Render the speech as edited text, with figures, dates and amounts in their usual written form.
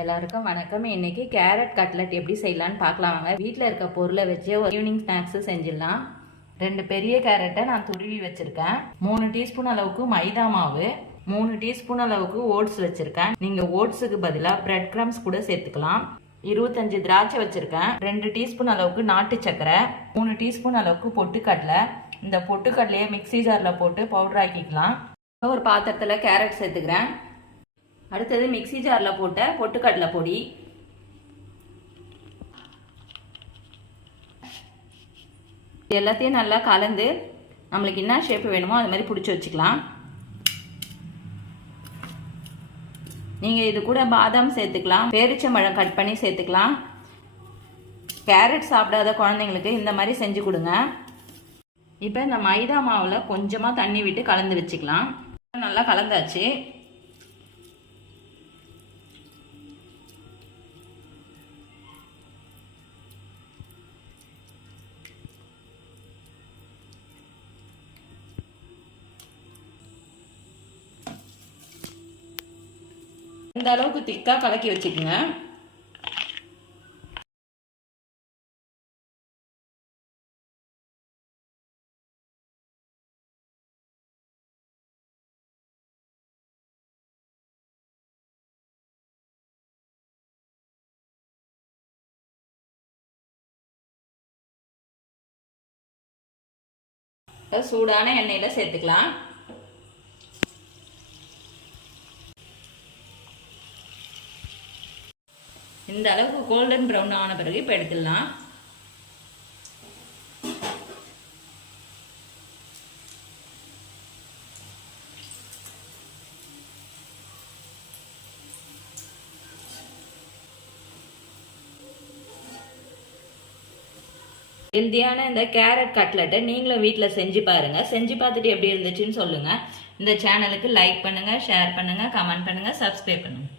எல்லாருக்கும் வணக்கம். இன்னைக்கு கேரட் கட்லெட் எப்படி செய்யலான்னு பார்க்கலாம் வாங்க. வீட்டில் இருக்க பொருளை வச்சு ஒரு ஈவினிங் ஸ்நாக்ஸ் செஞ்சிடலாம். 2 பெரிய கேரட்டை நான் துருவி வச்சிருக்கேன். 3 டீஸ்பூன் அளவுக்கு மைதா மாவு, 3 டீஸ்பூன் அளவுக்கு ஓட்ஸ் வச்சிருக்கேன். நீங்க ஓட்ஸுக்கு பதிலாக பிரெட் கிரம்ஸ் கூட சேர்த்துக்கலாம். 25 திராட்சை வச்சிருக்கேன். 2 டீஸ்பூன் அளவுக்கு நாட்டு சக்கரை, 3 டீஸ்பூன் அளவுக்கு பொட்டுக்கடலை. இந்த பொட்டுக்கடலையை மிக்சி ஜாரில் போட்டு பவுடர் ஆக்கிக்கலாம். ஒரு பாத்திரத்தில் கேரட் சேர்த்துக்கிறேன். அடுத்தது மிக்சி ஜாரில் போட்ட பொட்டுக்கடலை பொடி, எல்லாத்தையும் நல்லா கலந்து நம்மளுக்கு என்ன ஷேப் வேணுமோ அது மாதிரி பிடிச்சி வச்சுக்கலாம். நீங்கள் இது கூட பாதாம் சேர்த்துக்கலாம், பேரிச்சம்பழம் கட் பண்ணி சேர்த்துக்கலாம். கேரட் சாப்பிடாத குழந்தைங்களுக்கு இந்த மாதிரி செஞ்சு கொடுங்க. இப்போ இந்த மைதா மாவில் கொஞ்சமாக தண்ணி விட்டு கலந்து வச்சுக்கலாம். நல்லா கலந்தாச்சு. இந்த அளவுக்கு திக்கா கலக்கி வச்சுக்கோங்க. சூடான எண்ணெயில சேர்த்துக்கலாம். இந்த அளவுக்கு கோல்டன் ப்ரௌன் ஆன பிறகு இப்போ எடுத்துடலாம். ஹெல்தியான இந்த கேரட் கட்லெட்டை நீங்களும் வீட்டில் செஞ்சு பாருங்க. செஞ்சு பார்த்துட்டு எப்படி இருந்துச்சுன்னு சொல்லுங்க. இந்த சேனலுக்கு லைக் பண்ணுங்க, ஷேர் பண்ணுங்க, கமெண்ட் பண்ணுங்க, சப்ஸ்கிரைப் பண்ணுங்க.